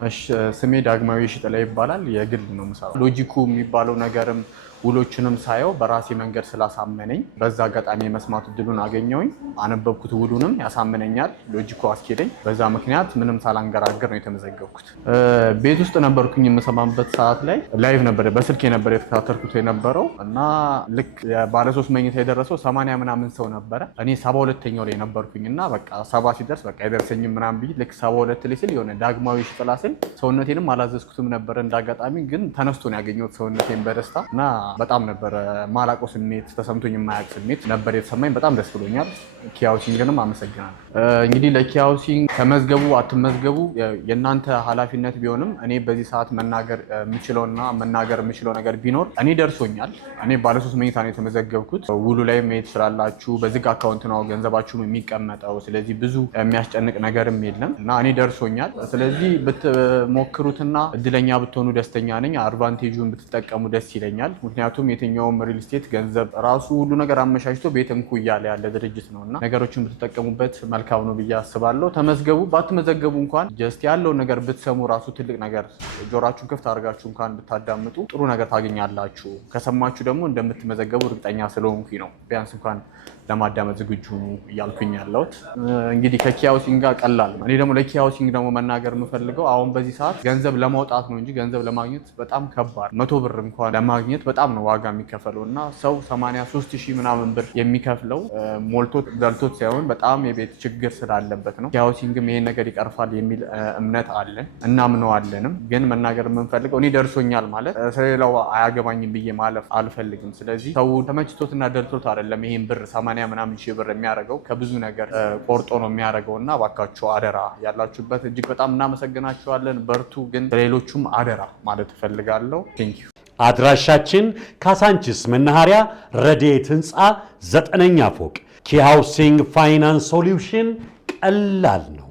እሺ ስሜ ዳግማዊ ሽጥላ ይባላል። የግል ነው የምሰራው። ሎጂኩ የሚባለው ነገርም ውሎችንም ሳየው በራሴ መንገድ ስላሳመነኝ በዛ አጋጣሚ የመስማት እድሉን አገኘሁኝ። አነበብኩት፣ ውሉንም ያሳምነኛል፣ ሎጂኩ አስኬደኝ። በዛ ምክንያት ምንም ሳላንገራገር ነው የተመዘገብኩት። ቤት ውስጥ ነበርኩኝ የምሰማበት ሰዓት ላይ ላይቭ ነበር፣ በስልክ ነበር የተከታተልኩት የነበረው እና ልክ ባለ 3 መኝታ የደረሰው 80 ምናምን ሰው ነበረ። እኔ 72ኛው ላይ ነበርኩኝ እና በቃ 70 ሲደርስ በቃ አይደርሰኝም ምናምን ብዬ ልክ 72 ላይ ስል የሆነ ዳግማዊ ሽጥላ ስል ሰውነቴንም አላዘዝኩትም ነበር። እንዳጋጣሚ ግን ተነስቶ ነው ያገኘሁት ሰውነቴን በደስታ እና በጣም ነበር ማላቆ ስሜት ተሰምቶኝ የማያውቅ ስሜት ነበር የተሰማኝ። በጣም ደስ ብሎኛል። ኪያ ሃውሲንግንም አመሰግናለሁ። እንግዲህ ለኪያ ሃውሲንግ ተመዝገቡ አትመዝገቡ የእናንተ ኃላፊነት ቢሆንም እኔ በዚህ ሰዓት መናገር የምችለው ነገር ቢኖር እኔ ደርሶኛል። እኔ ባለ 3 መኝታ ነው የተመዘገብኩት። ውሉ ላይ መሄድ ትችላላችሁ። በዝግ አካውንት ነው ገንዘባችሁም የሚቀመጠው። ስለዚህ ብዙ የሚያስጨንቅ ነገርም የለም እና እኔ ደርሶኛል። ስለዚህ ብትሞክሩትና እድለኛ ብትሆኑ ደስተኛ ነኝ። አድቫንቴጁን ብትጠቀሙ ደስ ይለኛል። ምክንያቱም የትኛውም ሪል ስቴት ገንዘብ ራሱ ሁሉ ነገር አመቻችቶ ቤት እንኩ እያለ ያለ ድርጅት ነውና ነገሮችን ብትጠቀሙበት መልካም ነው ብዬ አስባለሁ። ተመዝገቡ። ባትመዘገቡ እንኳን ጀስት ያለውን ነገር ብትሰሙ ራሱ ትልቅ ነገር፣ ጆሮአችሁን ክፍት አድርጋችሁ እንኳን ብታዳምጡ ጥሩ ነገር ታገኛላችሁ። ከሰማችሁ ደግሞ እንደምትመዘገቡ እርግጠኛ ስለሆንኩኝ ነው ቢያንስ እንኳን ለማዳመጥ ዝግጁ እያልኩኝ ያለሁት። እንግዲህ ከኪያ ሃውሲንግ ጋር ቀላል ነው። እኔ ደግሞ ለኪያ ሃውሲንግ ደግሞ መናገር የምፈልገው አሁን በዚህ ሰዓት ገንዘብ ለማውጣት ነው እንጂ ገንዘብ ለማግኘት በጣም ከባድ። 100 ብር እንኳን ለማግኘት በጣም ነው ዋጋ የሚከፈለው እና ሰው 83,000 ምናምን ብር የሚከፍለው ሞልቶት ደልቶት ሳይሆን በጣም የቤት ችግር ስላለበት ነው። ኪያ ሃውሲንግም ይሄን ነገር ይቀርፋል የሚል እምነት አለን፣ እናምነዋለንም። ግን መናገር የምንፈልገው እኔ ደርሶኛል ማለት ስለሌላው አያገባኝም ብዬ ማለፍ አልፈልግም። ስለዚህ ሰው ተመችቶትና ደልቶት አይደለም ይሄን ብር 80 ምናምን ሺህ ብር የሚያደርገው ከብዙ ነገር ቆርጦ ነው የሚያደርገው እና እባካችሁ አደራ ያላችሁበት እጅግ በጣም እናመሰግናችኋለን። በርቱ። ግን ሌሎቹም አደራ ማለት እፈልጋለሁ። ቴንክ ዩ። አድራሻችን ካሳንቺስ መናኸሪያ ረድኤት ህንፃ 9ኛ ፎቅ። ኪያ ሃውሲንግ ፋይናንስ ሶሉሽን ቀላል ነው።